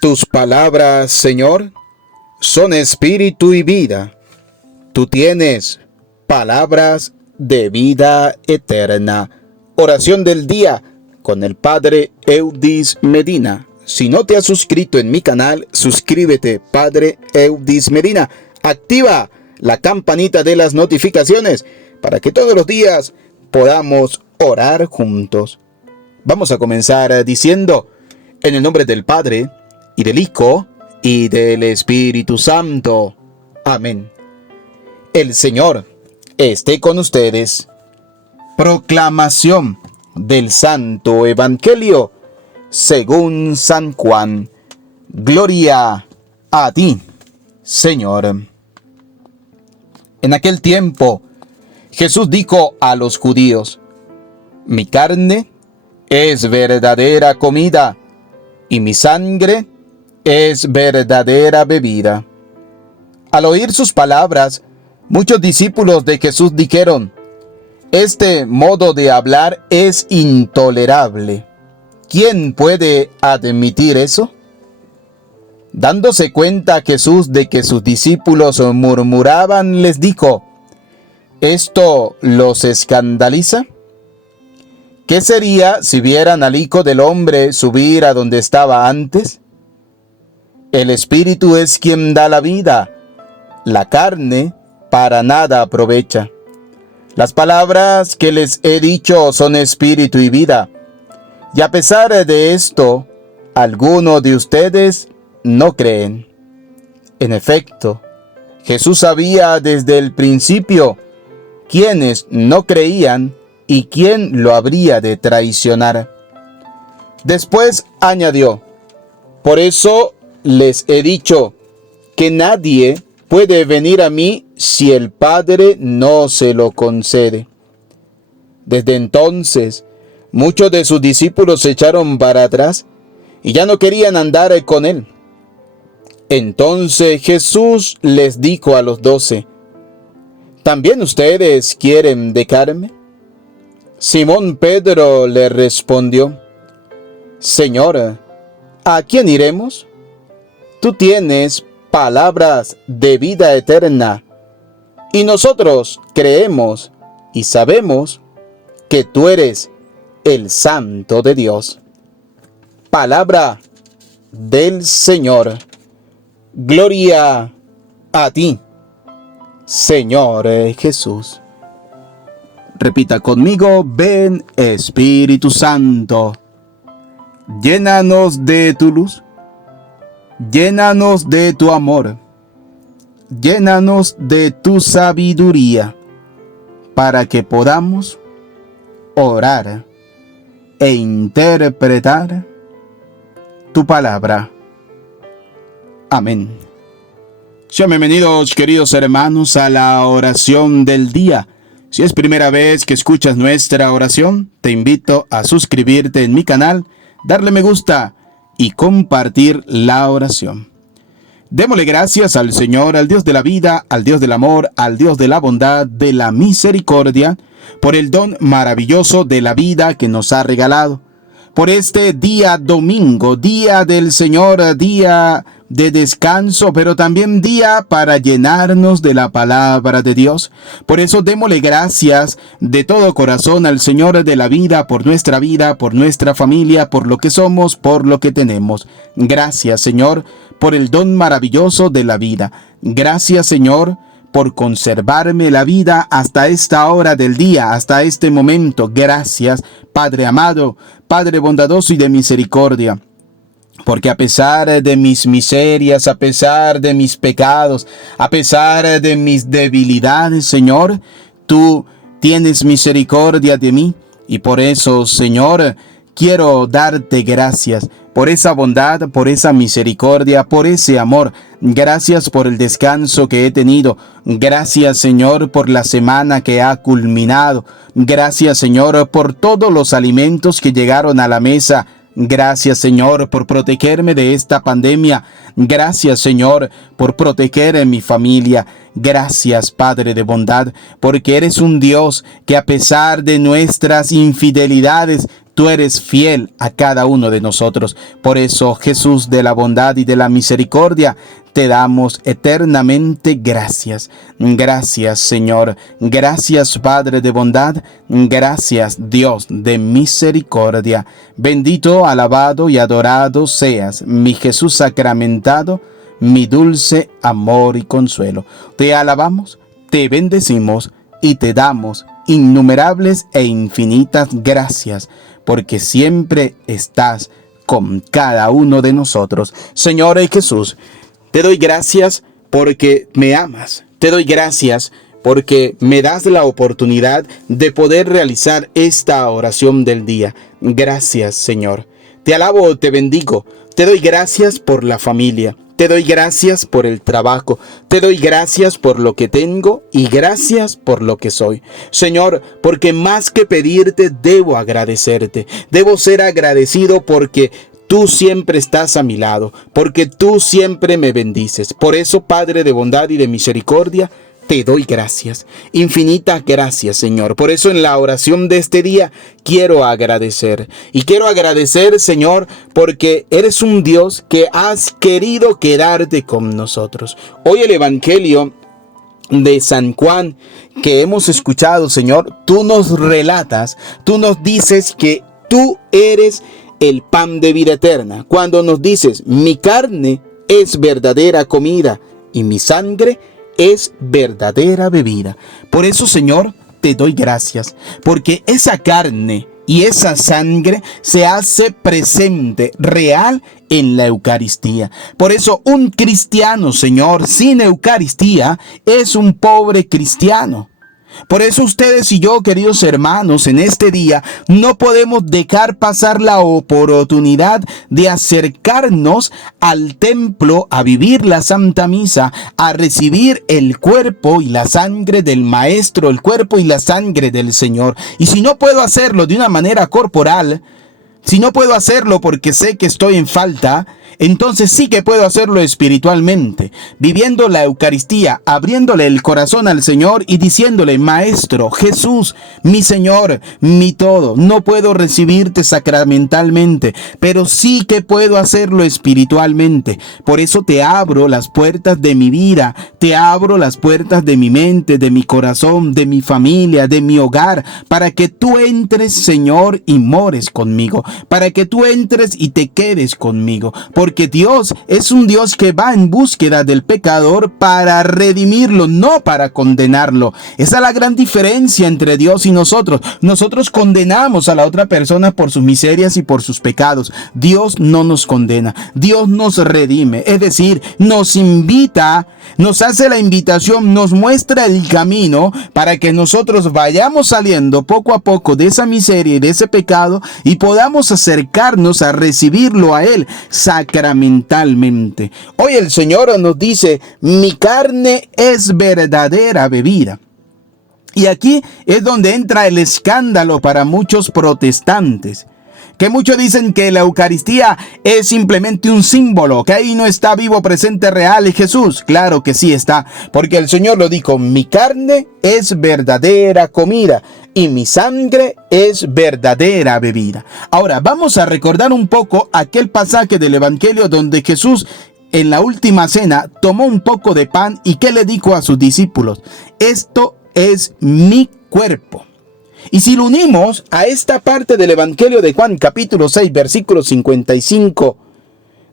Tus palabras, Señor, son espíritu y vida. Tú tienes palabras de vida eterna. Oración del día con el Padre Eudis Medina. Si no te has suscrito en mi canal, suscríbete, Padre Eudis Medina. Activa la campanita de las notificaciones para que todos los días podamos orar juntos. Vamos a comenzar diciendo, en el nombre del Padre, y del Hijo, y del Espíritu Santo. Amén. El Señor esté con ustedes. Proclamación del Santo Evangelio según San Juan. Gloria a ti, Señor. En aquel tiempo, Jesús dijo a los judíos: mi carne es verdadera comida, y mi sangre es verdadera bebida. Al oír sus palabras, muchos discípulos de Jesús dijeron: este modo de hablar es intolerable. ¿Quién puede admitir eso? Dándose cuenta Jesús de que sus discípulos murmuraban, les dijo: ¿esto los escandaliza? ¿Qué sería si vieran al Hijo del Hombre subir a donde estaba antes? El Espíritu es quien da la vida, la carne para nada aprovecha. Las palabras que les he dicho son espíritu y vida, y a pesar de esto, algunos de ustedes no creen. En efecto, Jesús sabía desde el principio quiénes no creían y quién lo habría de traicionar. Después añadió: por eso les he dicho que nadie puede venir a mí si el Padre no se lo concede. Desde entonces, muchos de sus discípulos se echaron para atrás y ya no querían andar con él. Entonces Jesús les dijo a los 12: ¿también ustedes quieren dejarme? Simón Pedro le respondió: Señor, ¿a quién iremos? Tú tienes palabras de vida eterna, y nosotros creemos y sabemos que tú eres el Santo de Dios. Palabra del Señor. Gloria a ti, Señor Jesús. Repita conmigo: ven, Espíritu Santo, llénanos de tu luz, llénanos de tu amor, llénanos de tu sabiduría, para que podamos orar e interpretar tu palabra. Amén. Sean bienvenidos, queridos hermanos, a la oración del día. Si es primera vez que escuchas nuestra oración, te invito a suscribirte en mi canal, darle me gusta y compartir la oración. Démosle gracias al Señor, al Dios de la vida, al Dios del amor, al Dios de la bondad, de la misericordia, por el don maravilloso de la vida que nos ha regalado. Por este día domingo, día del Señor, día de descanso, pero también día para llenarnos de la palabra de Dios. Por eso démosle gracias de todo corazón al Señor de la vida, por nuestra familia, por lo que somos, por lo que tenemos. Gracias, Señor, por el don maravilloso de la vida. Gracias, Señor, por conservarme la vida hasta esta hora del día, hasta este momento. Gracias, Padre amado, Padre bondadoso y de misericordia. Porque a pesar de mis miserias, a pesar de mis pecados, a pesar de mis debilidades, Señor, tú tienes misericordia de mí. Y por eso, Señor, quiero darte gracias por esa bondad, por esa misericordia, por ese amor. Gracias por el descanso que he tenido. Gracias, Señor, por la semana que ha culminado. Gracias, Señor, por todos los alimentos que llegaron a la mesa. Gracias, Señor, por protegerme de esta pandemia. Gracias, Señor, por proteger a mi familia. Gracias, Padre de bondad, porque eres un Dios que a pesar de nuestras infidelidades, tú eres fiel a cada uno de nosotros. Por eso, Jesús de la bondad y de la misericordia, te damos eternamente gracias. Gracias, Señor. Gracias, Padre de bondad. Gracias, Dios de misericordia. Bendito, alabado y adorado seas, mi Jesús sacramentado, mi dulce amor y consuelo. Te alabamos, te bendecimos y te damos innumerables e infinitas gracias, porque siempre estás con cada uno de nosotros. Señor Jesús, te doy gracias porque me amas. Te doy gracias porque me das la oportunidad de poder realizar esta oración del día. Gracias, Señor. Te alabo, te bendigo. Te doy gracias por la familia. Te doy gracias por el trabajo. Te doy gracias por lo que tengo y gracias por lo que soy. Señor, porque más que pedirte, debo agradecerte. Debo ser agradecido porque tú siempre estás a mi lado, porque tú siempre me bendices. Por eso, Padre de bondad y de misericordia, te doy gracias, infinitas gracias, Señor. Por eso en la oración de este día quiero agradecer. Y quiero agradecer, Señor, porque eres un Dios que has querido quedarte con nosotros. Hoy el Evangelio de San Juan que hemos escuchado, Señor, tú nos relatas, tú nos dices que tú eres el pan de vida eterna. Cuando nos dices, mi carne es verdadera comida y mi sangre es verdadera bebida. Por eso, Señor, te doy gracias, porque esa carne y esa sangre se hace presente, real en la Eucaristía. Por eso un cristiano, Señor, sin Eucaristía es un pobre cristiano. Por eso ustedes y yo, queridos hermanos, en este día no podemos dejar pasar la oportunidad de acercarnos al templo a vivir la Santa Misa, a recibir el cuerpo y la sangre del Maestro, el cuerpo y la sangre del Señor. Y si no puedo hacerlo de una manera corporal, si no puedo hacerlo porque sé que estoy en falta, entonces sí que puedo hacerlo espiritualmente, viviendo la Eucaristía, abriéndole el corazón al Señor y diciéndole, Maestro, Jesús, mi Señor, mi todo. No puedo recibirte sacramentalmente, pero sí que puedo hacerlo espiritualmente. Por eso te abro las puertas de mi vida, te abro las puertas de mi mente, de mi corazón, de mi familia, de mi hogar, para que tú entres, Señor, y mores conmigo, para que tú entres y te quedes conmigo. Porque Dios es un Dios que va en búsqueda del pecador para redimirlo, no para condenarlo. Esa es la gran diferencia entre Dios y nosotros. Nosotros condenamos a la otra persona por sus miserias y por sus pecados. Dios no nos condena, Dios nos redime. Es decir, nos invita, nos hace la invitación, nos muestra el camino para que nosotros vayamos saliendo poco a poco de esa miseria y de ese pecado y podamos acercarnos a recibirlo a Él sacramentalmente. Hoy el Señor nos dice, mi carne es verdadera bebida. Y aquí es donde entra el escándalo para muchos protestantes, que muchos dicen que la Eucaristía es simplemente un símbolo, que ahí no está vivo, presente, real y Jesús. Claro que sí está, porque el Señor lo dijo, mi carne es verdadera comida y mi sangre es verdadera bebida. Ahora vamos a recordar un poco aquel pasaje del Evangelio donde Jesús en la última cena tomó un poco de pan y ¿qué le dijo a sus discípulos? Esto es mi cuerpo. Y si lo unimos a esta parte del Evangelio de Juan, capítulo 6, versículo 55,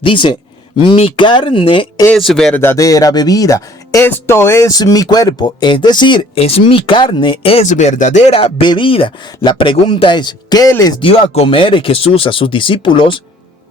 dice, mi carne es verdadera bebida, esto es mi cuerpo, es decir, es mi carne, es verdadera bebida. La pregunta es, ¿qué les dio a comer Jesús a sus discípulos?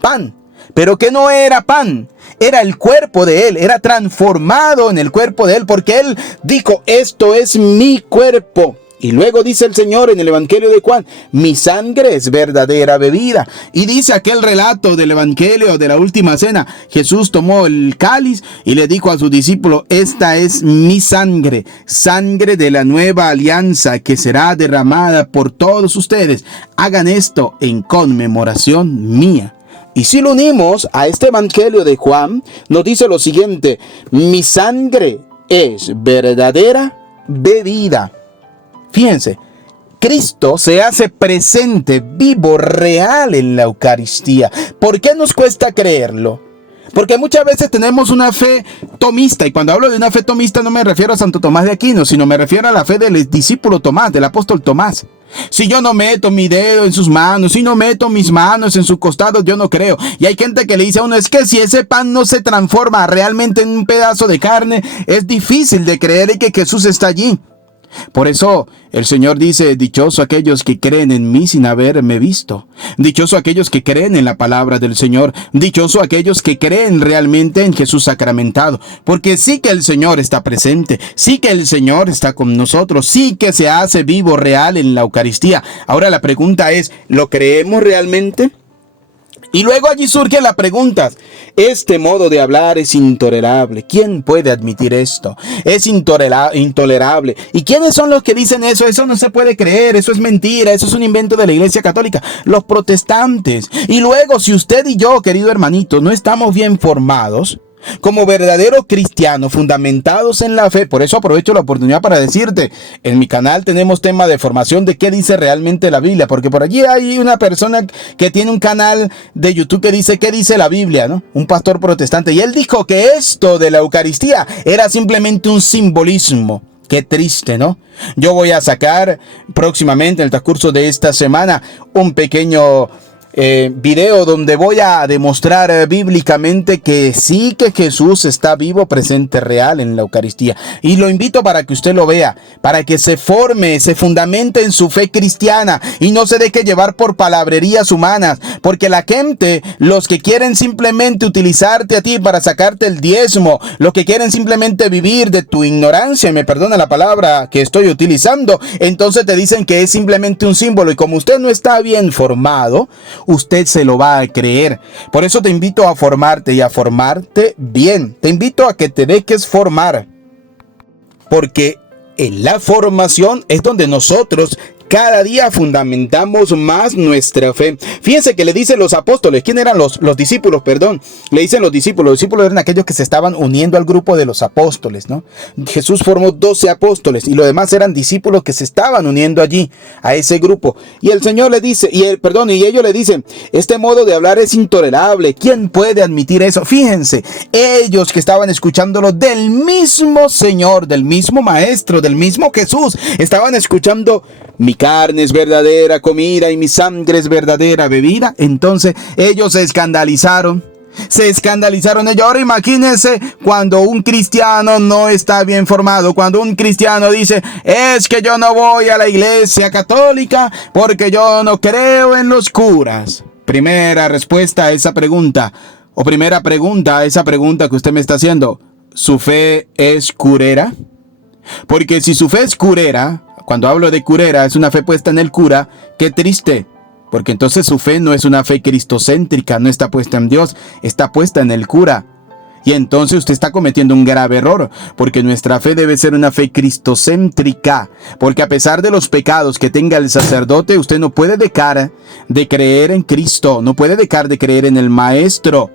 Pan. Pero que no era pan, era el cuerpo de Él, era transformado en el cuerpo de Él, porque Él dijo, esto es mi cuerpo. Y luego dice el Señor en el Evangelio de Juan, mi sangre es verdadera bebida. Y dice aquel relato del Evangelio de la última cena, Jesús tomó el cáliz y le dijo a sus discípulos, esta es mi sangre, sangre de la nueva alianza que será derramada por todos ustedes. Hagan esto en conmemoración mía. Y si lo unimos a este Evangelio de Juan, nos dice lo siguiente, mi sangre es verdadera bebida. Fíjense, Cristo se hace presente, vivo, real en la Eucaristía. ¿Por qué nos cuesta creerlo? Porque muchas veces tenemos una fe tomista, y cuando hablo de una fe tomista no me refiero a Santo Tomás de Aquino, sino me refiero a la fe del discípulo Tomás, del apóstol Tomás. Si yo no meto mi dedo en sus manos, si no meto mis manos en sus costados, yo no creo. Y hay gente que le dice a uno, es que si ese pan no se transforma realmente en un pedazo de carne, es difícil de creer que Jesús está allí. Por eso el Señor dice, dichoso aquellos que creen en mí sin haberme visto. Dichoso aquellos que creen en la palabra del Señor. Dichoso aquellos que creen realmente en Jesús sacramentado. Porque sí que el Señor está presente. Sí que el Señor está con nosotros. Sí que se hace vivo, real en la Eucaristía. Ahora la pregunta es, ¿lo creemos realmente? Y luego allí surge la pregunta, este modo de hablar es intolerable. ¿Quién puede admitir esto? Es intolerable. ¿Y quiénes son los que dicen eso? Eso no se puede creer, eso es mentira, eso es un invento de la Iglesia Católica. Los protestantes. Y luego, si usted y yo, querido hermanito, no estamos bien formados, como verdaderos cristianos fundamentados en la fe, por eso aprovecho la oportunidad para decirte, en mi canal tenemos tema de formación de qué dice realmente la Biblia, porque por allí hay una persona que tiene un canal de YouTube que dice qué dice la Biblia, ¿no? Un pastor protestante, y él dijo que esto de la Eucaristía era simplemente un simbolismo. Qué triste, ¿no? Yo voy a sacar próximamente en el transcurso de esta semana un pequeño video donde voy a demostrar bíblicamente que sí, que Jesús está vivo, presente, real en la Eucaristía. Y lo invito para que usted lo vea, para que se forme, se fundamente en su fe cristiana y no se deje llevar por palabrerías humanas, porque la gente, los que quieren simplemente utilizarte a ti para sacarte el diezmo, los que quieren simplemente vivir de tu ignorancia, y me perdona la palabra que estoy utilizando, entonces te dicen que es simplemente un símbolo, y como usted no está bien formado, usted se lo va a creer. Por eso te invito a formarte y a formarte bien. Te invito a que te dejes formar, porque en la formación es donde nosotros cada día fundamentamos más nuestra fe. Fíjense que le dicen los apóstoles, ¿quién eran los discípulos? Perdón, le dicen los discípulos eran aquellos que se estaban uniendo al grupo de los apóstoles, ¿no? Jesús formó 12 apóstoles y los demás eran discípulos que se estaban uniendo allí a ese grupo. Y el Señor le dice, y ellos le dicen, este modo de hablar es intolerable. ¿Quién puede admitir eso? Fíjense, ellos que estaban escuchándolo del mismo Señor, del mismo Maestro, del mismo Jesús, estaban escuchando: mi carne es verdadera comida y mi sangre es verdadera bebida. Entonces ellos se escandalizaron ellos. Ahora imagínense cuando un cristiano no está bien formado, cuando un cristiano dice, es que yo no voy a la Iglesia Católica porque yo no creo en los curas. Primera respuesta a esa pregunta, o primera pregunta a esa pregunta que usted me está haciendo: ¿su fe es curera? Porque si su fe es curera, cuando hablo de curera, es una fe puesta en el cura, qué triste, porque entonces su fe no es una fe cristocéntrica, no está puesta en Dios, está puesta en el cura. Y entonces usted está cometiendo un grave error, porque nuestra fe debe ser una fe cristocéntrica, porque a pesar de los pecados que tenga el sacerdote, usted no puede dejar de creer en Cristo, no puede dejar de creer en el Maestro.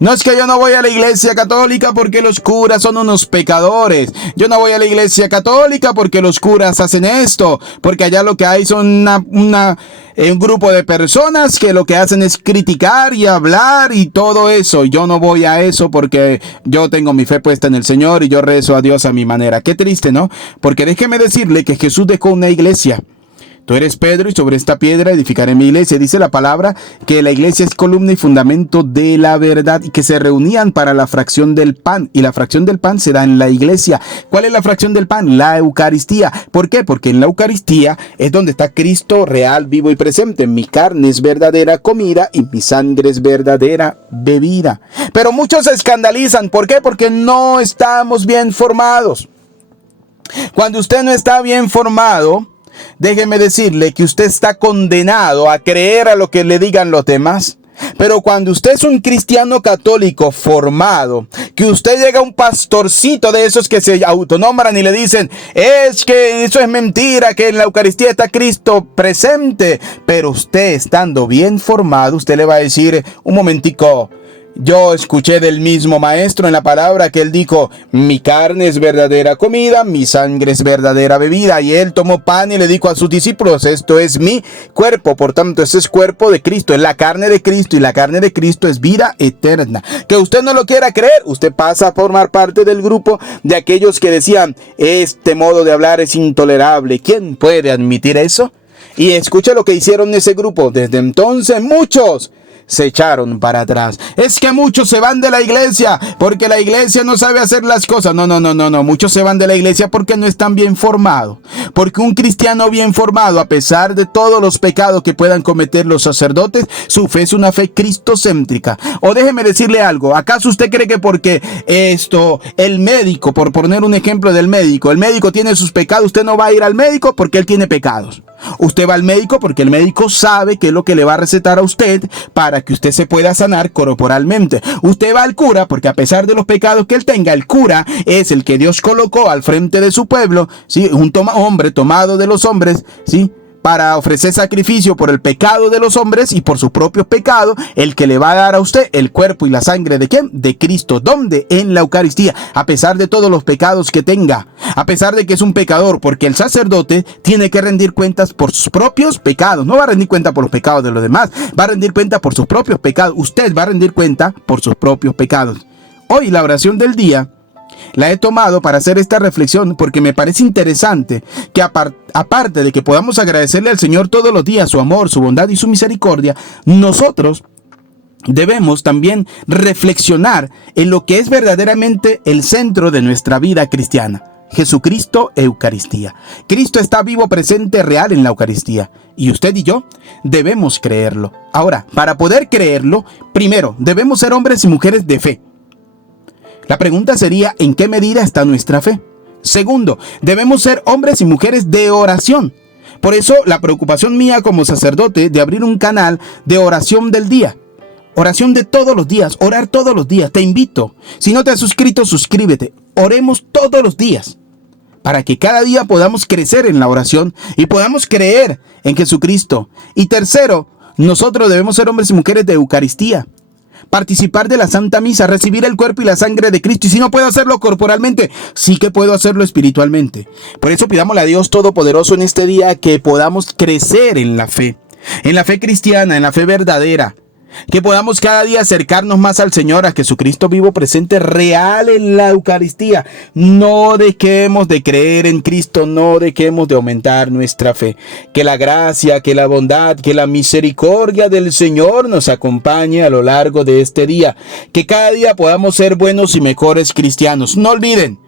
No es que yo no voy a la Iglesia Católica porque los curas son unos pecadores. Yo no voy a la Iglesia Católica porque los curas hacen esto. Porque allá lo que hay son un grupo de personas que lo que hacen es criticar y hablar y todo eso. Yo no voy a eso porque yo tengo mi fe puesta en el Señor y yo rezo a Dios a mi manera. Qué triste, ¿no? Porque déjeme decirle que Jesús dejó una iglesia. Tú eres Pedro y sobre esta piedra edificaré mi iglesia. Dice la palabra que la iglesia es columna y fundamento de la verdad, y que se reunían para la fracción del pan. Y la fracción del pan se da en la iglesia. ¿Cuál es la fracción del pan? La Eucaristía. ¿Por qué? Porque en la Eucaristía es donde está Cristo real, vivo y presente. Mi carne es verdadera comida y mi sangre es verdadera bebida. Pero muchos se escandalizan. ¿Por qué? Porque no estamos bien formados. Cuando usted no está bien formado, déjeme decirle que usted está condenado a creer a lo que le digan los demás. Pero cuando usted es un cristiano católico formado, que usted llega a un pastorcito de esos que se autonombran y le dicen, es que eso es mentira, que en la Eucaristía está Cristo presente, pero usted estando bien formado, usted le va a decir, un momentico, Yo escuché del mismo maestro en la palabra que él dijo: mi carne es verdadera comida, mi sangre es verdadera bebida. Y él tomó pan y le dijo a sus discípulos: esto es mi cuerpo. Por tanto, ese es cuerpo de Cristo, es la carne de Cristo, y la carne de Cristo es vida eterna. Que usted no lo quiera creer, usted pasa a formar parte del grupo de aquellos que decían: este modo de hablar es intolerable. ¿Quién puede admitir eso? Y escuche lo que hicieron ese grupo. Desde entonces muchos se echaron para atrás. Es que muchos se van de la iglesia porque la iglesia no sabe hacer las cosas. No. Muchos se van de la iglesia porque no están bien formados. Porque un cristiano bien formado, a pesar de todos los pecados que puedan cometer los sacerdotes, su fe es una fe cristocéntrica. O déjeme decirle algo: ¿acaso usted cree que porque el médico, por poner un ejemplo del médico, el médico tiene sus pecados, usted no va a ir al médico porque él tiene pecados? Usted va al médico porque el médico sabe qué es lo que le va a recetar a usted para que usted se pueda sanar corporalmente. Usted va al cura porque, a pesar de los pecados que él tenga, el cura es el que Dios colocó al frente de su pueblo, ¿sí? Un hombre tomado de los hombres, ¿sí?, para ofrecer sacrificio por el pecado de los hombres y por sus propios pecados, el que le va a dar a usted el cuerpo y la sangre ¿de quién? De Cristo. ¿Dónde? En la Eucaristía. A pesar de todos los pecados que tenga, a pesar de que es un pecador, porque el sacerdote tiene que rendir cuentas por sus propios pecados. No va a rendir cuenta por los pecados de los demás, va a rendir cuenta por sus propios pecados. Usted va a rendir cuenta por sus propios pecados. Hoy la oración del día la he tomado para hacer esta reflexión porque me parece interesante que aparte de que podamos agradecerle al Señor todos los días su amor, su bondad y su misericordia, nosotros debemos también reflexionar en lo que es verdaderamente el centro de nuestra vida cristiana: Jesucristo, Eucaristía. Cristo está vivo, presente, real en la Eucaristía, y usted y yo debemos creerlo. Ahora, para poder creerlo, primero debemos ser hombres y mujeres de fe. La pregunta sería: ¿en qué medida está nuestra fe? Segundo, debemos ser hombres y mujeres de oración. Por eso la preocupación mía como sacerdote de abrir un canal de oración del día. Oración de todos los días, orar todos los días. Te invito, si no te has suscrito, suscríbete. Oremos todos los días para que cada día podamos crecer en la oración y podamos creer en Jesucristo. Y tercero, nosotros debemos ser hombres y mujeres de Eucaristía. Participar de la Santa Misa, recibir el cuerpo y la sangre de Cristo. Y si no puedo hacerlo corporalmente, sí que puedo hacerlo espiritualmente. Por eso pidámosle a Dios Todopoderoso en este día que podamos crecer en la fe cristiana, en la fe verdadera. Que podamos cada día acercarnos más al Señor, a Jesucristo vivo, presente, real en la Eucaristía. No dejemos de creer en Cristo, no dejemos de aumentar nuestra fe. Que la gracia, que la bondad, que la misericordia del Señor nos acompañe a lo largo de este día. Que cada día podamos ser buenos y mejores cristianos. No olviden,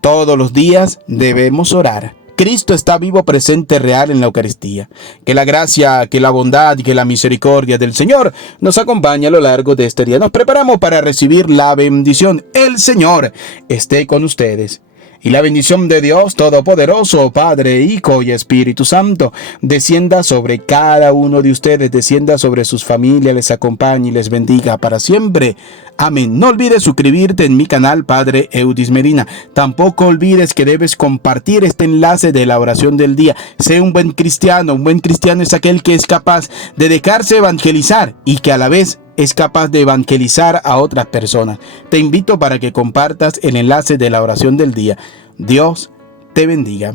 todos los días debemos orar. Cristo está vivo, presente, real en la Eucaristía. Que la gracia, que la bondad y que la misericordia del Señor nos acompañe a lo largo de este día. Nos preparamos para recibir la bendición. El Señor esté con ustedes. Y la bendición de Dios Todopoderoso, Padre, Hijo y Espíritu Santo, descienda sobre cada uno de ustedes, descienda sobre sus familias, les acompañe y les bendiga para siempre. Amén. No olvides suscribirte en mi canal, Padre Eudis Medina. Tampoco olvides que debes compartir este enlace de la oración del día. Sé un buen cristiano. Un buen cristiano es aquel que es capaz de dejarse evangelizar y que a la vez es capaz de evangelizar a otras personas. Te invito para que compartas el enlace de la oración del día. Dios te bendiga.